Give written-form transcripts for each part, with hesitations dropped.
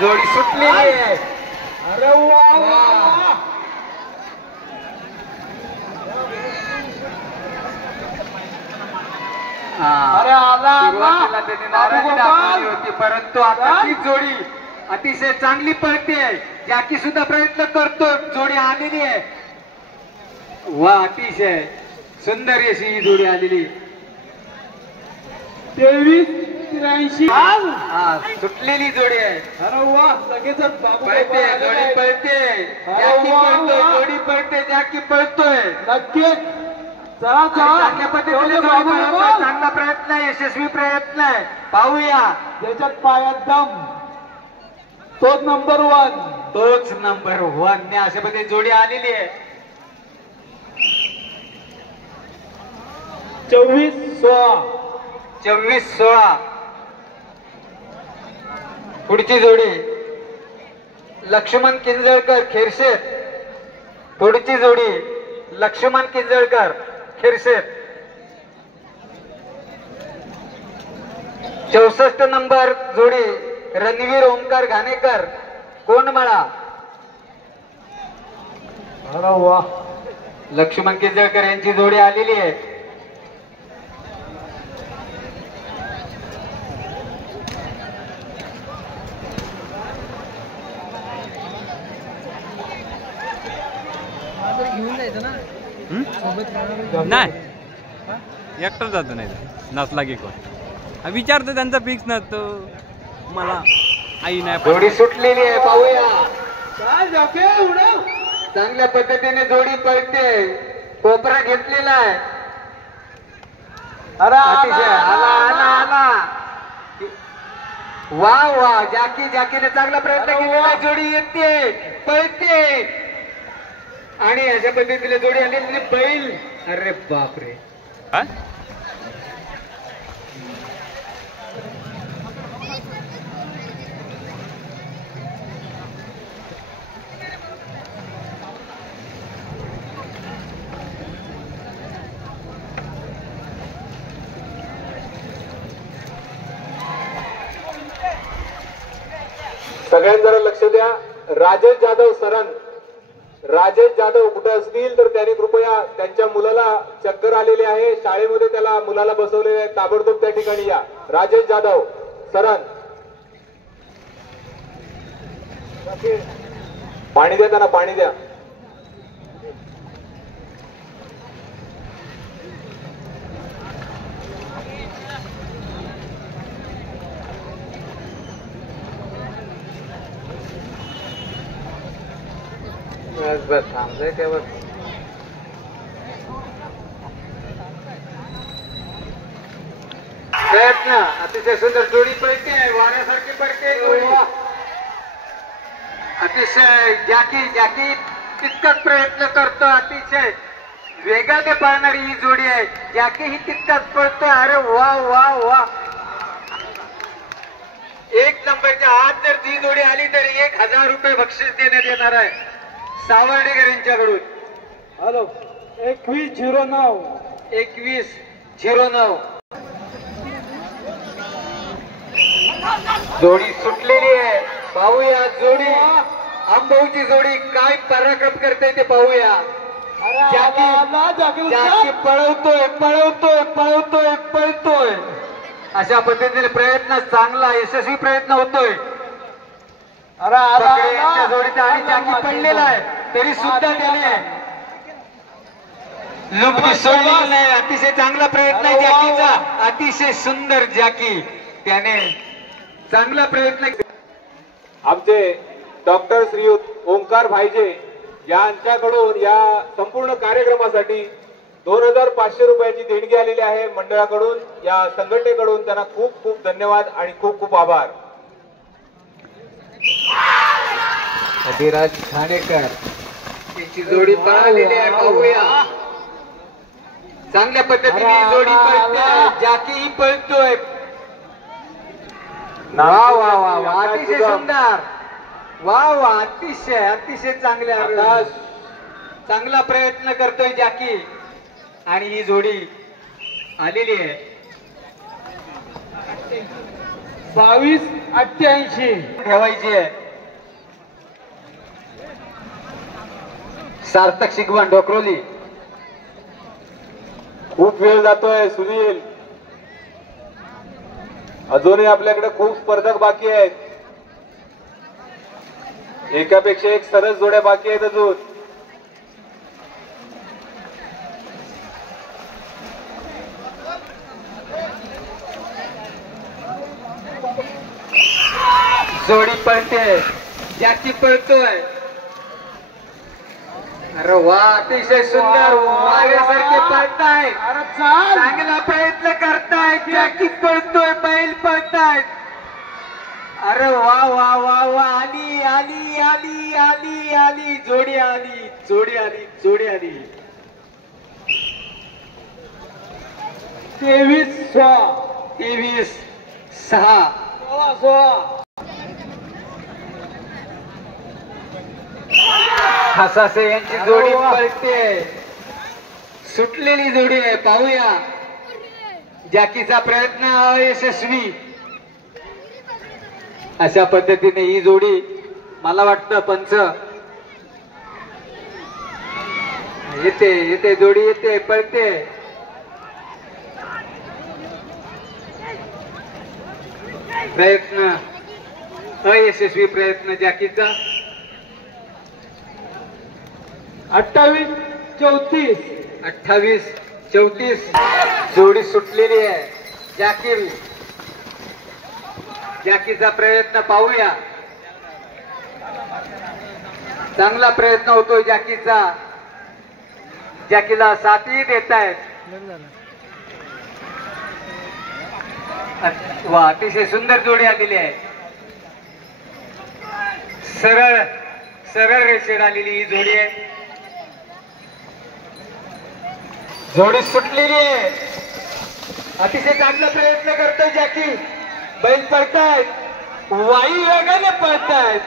जोडी सुटलेली आहे. अरे वा अरे सुरुवातीला त्यांनी नाराजी दाखवली होती, परंतु आता ती जोडी अतिशय चांगली पळते. जॅकी सुद्धा प्रयत्न करतो, जोडी आलेली आहे. वा, अतिशय सुंदर अशी ही जोडी आलेली. 23-83 सुटलेली जोडी आहे. अरे वा, लगेचच बाबू पळते, जोडी पळते, जॅकी पळतोय, जोडी पळते, जॅकी पळतोय. नक्कीच चला चांगल्या पद्धतीने जोडी पळतोय. चांगला प्रयत्न आहे, यशस्वी प्रयत्न आहे. पाहूया त्याच्यात पायात दम, तोच नंबर 1, तोच नंबर 1 ने अशा पद्धतीने जोडी आलेली आहे. 24-16 24-16 पुढची जोडी लक्ष्मण किंजळकर खेरशेत. पुढची जोडी लक्ष्मण किंजळकर खेरशेत. 64 नंबर जोडी रणवीर ओंकार घाणेकर कोंडमळा. अरे वा, लक्ष्मण किंजळकर यांची जोडी आलेली आहे. नाही एकटाच जातो, नाही नसला की कोण विचारतो त्यांचा फिक्स नसतो. मला आई नाही. जोडी सुटलेली आहे. पाहूया काय जाके उडव. चांगल्या पद्धतीने जोडी पळते. कोपरा घेतलेला आहे. अरे अतिशय आला आला आला. वा वा, जॅकीने चांगला प्रयत्न केलेला. जोडी येते, पळते आणि अशा पद्धतीने जोडी आलेली. बैल, अरे बापरे. सगळ्यांनी जरा लक्ष द्या. राजेश जाधव सरण, राजेश जाधव कुठे असतील तर त्यांनी कृपया त्यांच्या मुलाला चक्कर आलेली आहे, शाळेमध्ये त्याला मुलाला बसवलेले आहे, ताबडतोब त्या ठिकाणी या. राजेश जाधव सरण, पाणी द्या त्यांना, पाणी द्या. बस थांबतोय तेव्हा. प्रयत्न अतिशय सुंदर जोडी पळते, वाऱ्यासारखी पळते जोडी. अतिशय जॅकी तितकाच प्रयत्न करतो. अतिशय वेगाने पळणारी ही जोडी आहे. जॅकी ही तितकाच पळतोय. अरे वा वा वा, 1 नंबरच्या आत जर ती जोडी आली तर 1000 रुपये बक्षीस देण्यात येणार आहे सावर्डेकर यांच्याकडून. हॅलो, 21-09 21-09 जोडी सुटलेली आहे. पाहूया जोडी आंबाऊची जोडी काय पराक्रम करते ते पाहूया. जॅकी पळवतोय पळवतोय पळवतोय पळतोय. अशा पद्धतीने प्रयत्न चांगला यशस्वी प्रयत्न होतोय. यांच्या जोडीचा आणि जॅकी पडलेला आहे तरी सुद्धा त्याने लुप्ती सोडलेली नाही. अतिशय चांगला प्रयत्न आहे जॅकीचा. अतिशय सुंदर जॅकी, त्याने चांगला प्रयत्न. आमचे डॉक्टर श्रीयुत ओंकार भाईजे यांच्याकडून या संपूर्ण कार्यक्रमासाठी 2500 रुपयाची देणगी आलेली आहे मंडळाकडून, या संघटनेकडून. त्यांना खूप खूप धन्यवाद आणि खूप खूप आभार. अभिराज घाणेकर यांची जोडी पळालेली आहे. पाहूया चांगल्या पद्धतीने जोडी पळते. जॅकी पळतोय. वा वा वा वा, अतिशय सुंदर. वा वा, अतिशय चांगल्या चांगला प्रयत्न करतोय जॅकी आणि ही जोडी आलेली आहे. 22 88 ठेवायची आहे. सार्थक शिगवण डोकरोली. खूप वेळ जातोय सुनील, अजूनही आपल्याकडे खूप स्पर्धक बाकी आहेत. एकापेक्षा एक सरस जोड्या बाकी आहेत अजून. जोडी पळते, जॅकी पळतोय. अरे वा, अतिशय सुंदर वाऱ्यासारखे पळताय. अरे चाल चांगला प्रयत्न करताय. जॅकी पळतोय, बैल पळतायत. अरे वा वा वा वा, आली आली आली आली आली जोडी आली, जोडी आली, जोडी आली. 23-6 23-6. 16 हसासे यांची जोडी पळते. सुटलेली जोडी आहे, पाहूया. जॅकीचा प्रयत्न अयशस्वी. अशा पद्धतीने ही जोडी, मला वाटतं पंच येते येते, जोडी येते, पळते. प्रयत्न अयशस्वी प्रयत्न जॅकीचा. 28-34 28-34 जोडी सुटलेली आहे. जॅकीचा प्रयत्न पाहूया. चांगला प्रयत्न होतोय जॅकीचा. जॅकीला साथही देत आहेत. वा, अतिशय सुंदर जोडी आलेली आहे. सरळ सरळ रेषेत आलेली ही जोडी आहे. जोडी सुटलेली आहे. अतिशय चांगला प्रयत्न करतोय जॅकी. बैल पळतायत, वायू वेगाने पळतायत.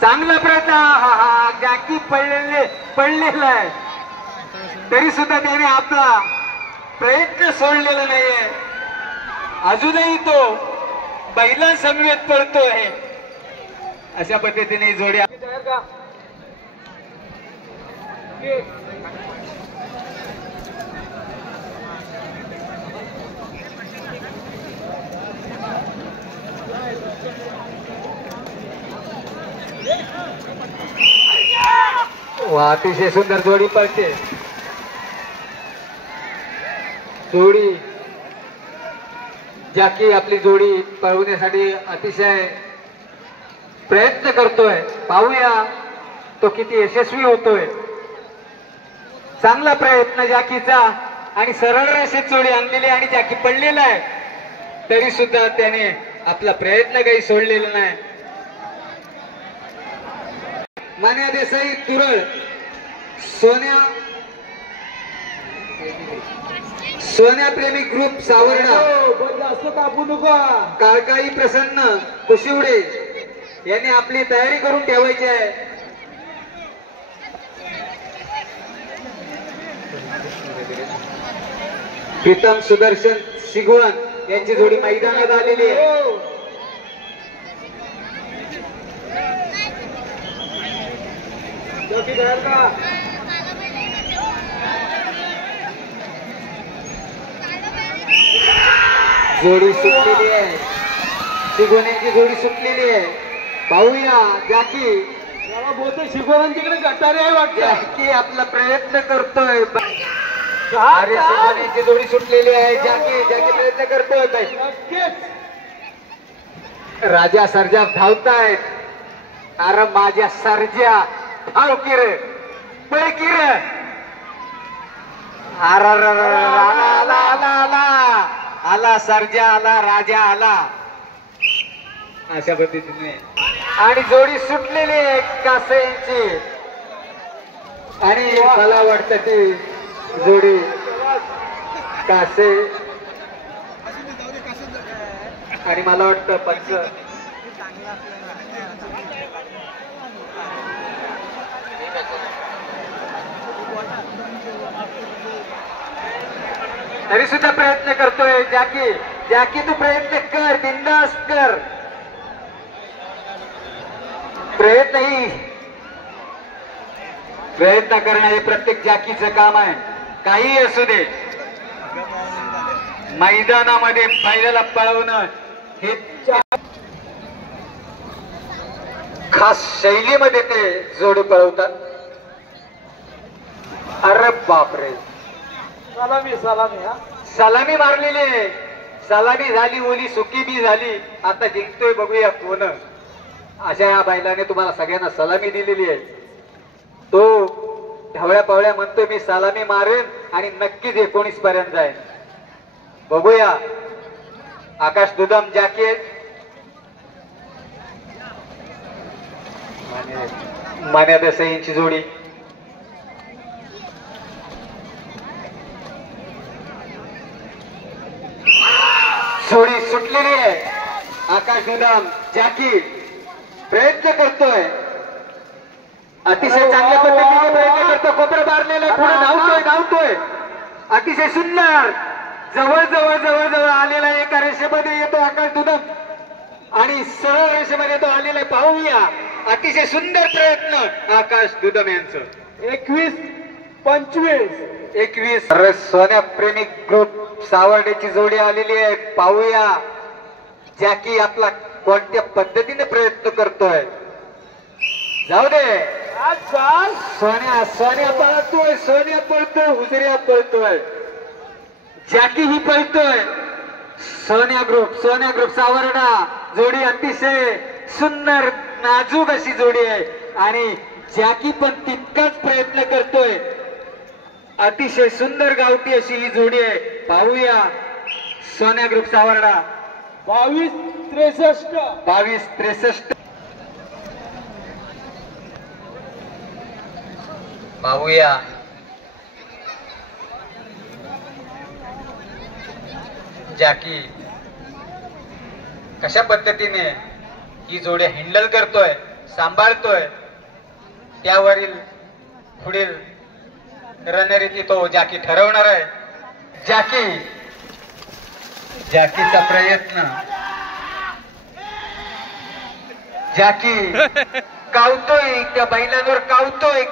चांगला प्रयत्न. हा हा, जॅकी पडलेला आहे, तरी सुद्धा त्याने आपला प्रयत्न सोडलेला नाहीये. अजूनही तो बैलांसमवेत पळतोय. अशा पद्धतीने जोडी. वा, अतिशय सुंदर जोडी पळते. जोडी जॅकी आपली जोडी पळवण्यासाठी अतिशय प्रयत्न करतोय. पाहूया तो किती यशस्वी होतोय. चांगला प्रयत्न जॅकीचा, आणि सरळ रेषेत जोडी आणलेली, आणि जॅकी पडलेला आहे, तरी सुद्धा त्याने आपला प्रयत्न काही सोडलेला नाही. मान्या देसाई तुरळ, सोन्या प्रेमी ग्रुप सावर्डा, जास्त कापू नको. काळकाई प्रसन्न कुशिवडे यांनी आपली तयारी करून ठेवायची आहे. प्रीतम सुदर्शन शिगवण यांची जोडी मैदानात आलेली आहे. जोडी सुटलेली आहे. शिगवण यांची जोडी सुटलेली आहे. पाहूया जॅकी. मला बहुतेक शिकवण तिकडे गटारी आहे वाटतं. जॅकी आपला प्रयत्न करतोय. अरे, शिगवण यांची जोडी सुटलेली आहे. जॅकी प्रयत्न करतोय. नक्कीच राजा सर्जा धावतायत. अरे माझ्या सर्जा, धाव की रे, पळ की रे. आला आला आला आला आला, सर्जा आला, राजा आला. अशा पद्धतीने आणि जोडी सुटलेली आहे कासे यांची. आणि मला वाटतं ती जोडी कासे, आणि मला वाटतं पंच तरी सुद्धा प्रयत्न करतोय. जॅकी तू प्रयत्न कर, बिंदास कर. प्रयत्न करणं हे प्रत्येक जाकीचं काम आहे. काही असू दे, मैदानामध्ये बैलाला पळवणं हे खास शैलीमध्ये ते जोडी पळवतात. अरे बापरे, सलामी सलामी हा सलामी मारलेली आहे. सलामी झाली, ओली सुकी बी झाली. आता जिंकतोय बघूया कोण. अशा या बैलाने तुम्हाला सगळ्यांना सलामी दिलेली आहे. तो ढवळ्या पवळ्या म्हणतोय मी सलामी मारेन आणि नक्कीच 19 पर्यंत जाईल. बघूया. आकाश दुदम जॅकेट, मान्या देसाईंची जोडी. जोडी सुटलेली आहे. आकाश दुदम जॅकी प्रयत्न करतोय, अतिशय चांगल्या पद्धतीने प्रयत्न करतो. कोपरा मारलेला, पुढे धावतोय. अतिशय सुंदर जवळ जवळ जवळ जवळ आलेला एका रेषेमध्ये येतो आकाश दुदम आणि सरळ रेषेमध्ये तो आलेला पाहूया. अतिशय सुंदर प्रयत्न आकाश दुदम यांचं. 21-25. अरे सोन्या प्रेमी ग्रुप सावर्डेची जोडी आलेली आहे. पाहूया जॅकी आपला कोणत्या पद्धतीने प्रयत्न करतोय. जाऊ दे. सोन्या पळतोय, हुजऱ्या पळतोय, जॅकी ही पळतोय. सोन्या ग्रुप सावर्डा जोडी अतिशय सुंदर नाजूक अशी जोडी आहे आणि जॅकी पण तितकाच प्रयत्न करतोय. अतिशय सुंदर गावठी अशी ही जोडी आहे. पाहूया सोन्या ग्रुप सावर्डा. 22-63. पाहूया जॅकी कशा पद्धतीने ही जोडी हँडल करतोय, सांभाळतोय. त्यावरील पुढील रणनीती तो जॅकी ठरवणार आहे. जॅकीचा प्रयत्न. जॅकी कावतोय, त्या बैलांवर कावतोय.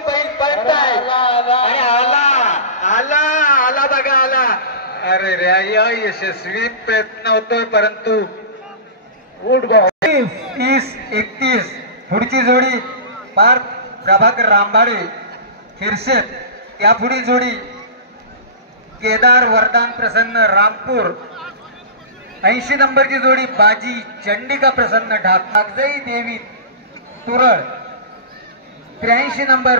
बैल पळताय आणि आला बघा आला. अरे रे, यशस्वी प्रयत्न होतोय परंतु 30-31. पुढची जोडी पार्थ प्रभाकर रामबाडे खिरशेत. त्या पुढील जोडी केदार वरदान प्रसन्न रामपूर. 80 नंबरची जोडी बाजी चंडिका प्रसन्न ढाकजाई देवी तुरळ. 83 नंबर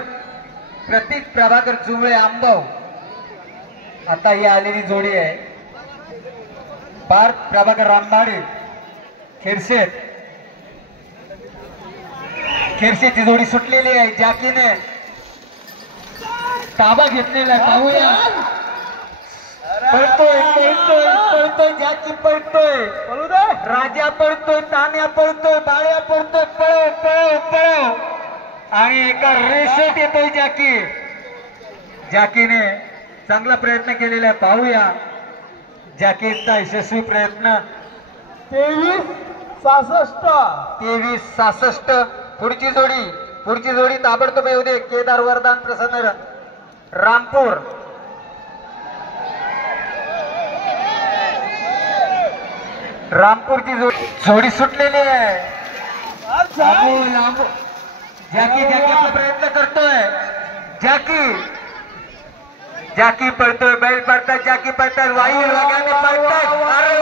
प्रतीक प्रभाकर जुवळे आंबव. आता ही आलेली जोडी आहे पार्थ प्रभाकर रामबाडे खिरशेची जोडी सुटलेली आहे. जॅकीने ताबा घेतलेला आहे. पाहूया. पळतोय जॅकी पळतोय, राजा पळतोय, तान्या पळतोय, बाळ्या पळतोय. पळव आणि एका रेषेत येतोय जॅकी. जॅकीने चांगला प्रयत्न केलेला आहे. पाहूया जॅकीचा यशस्वी प्रयत्न. 23-66. पुढची जोडी ताबडतोब येऊ दे. केदार वरदान प्रसन्न रामपूर. रामपूरची जोडी सुटलेली आहे. जॅकी प्रयत्न करतोय. जॅकी पळतोय, बैल पळतात, जॅकी पळतात, वायू वेगाने पळतात. अरे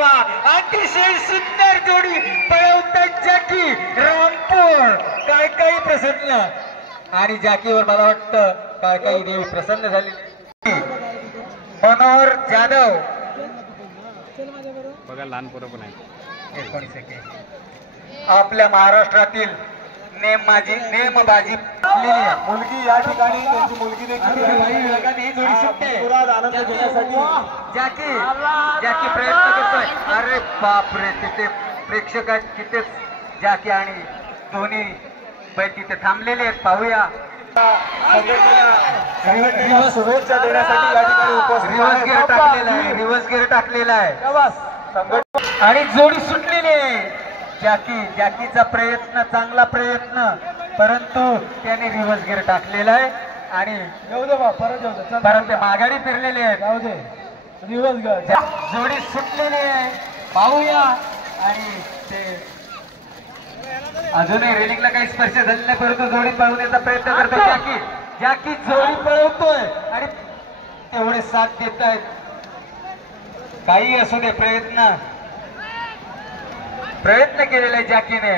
वा, अतिशय सुंदर जोडी पळवतात जॅकी रामपूर. काय प्रसन्न आणि जॅकीवर मला वाटतं काय देवी प्रसन्न झाली. मनोहर जाधव बघा, लहान पोरं पण आहे. 19 आपल्या महाराष्ट्रातील नेमबाजी मुलगी या ठिकाणी त्यांची मुलगी देखील ही जोडी सुटते. आनंद घेण्यासाठी जॅकी प्रयत्न करतोय. अरे बापरे, तिथे प्रेक्षकांची तिथेच जॅकी आणि दोन्ही बैल तिथे थांबलेले आहेत. पाहूया संघटनेला शुभेच्छा देण्यासाठी या ठिकाणी उपस्थित रिव्हर्स गिअर टाकलेला आहे, रिव्हर्स गिअर टाकलेला आहे आणि जोडी सुटलेली आहे. जॅकीचा प्रयत्न, चांगला प्रयत्न, परंतु त्याने रिव्हर्स गिअर टाकलेला आहे आणि परत ते माघारी फिरलेले आहेत. जोडी सुटलेली आहे, पाहूया. आणि ते अजूनही रेलिंगला काही स्पर्श झालेला नाही, परंतु जोडी पळवण्याचा प्रयत्न करतो जॅकी जोडी पळवतोय आणि तेवढे साथ देत आहेत. काही असू दे, प्रयत्न केलेला आहे जॅकीने.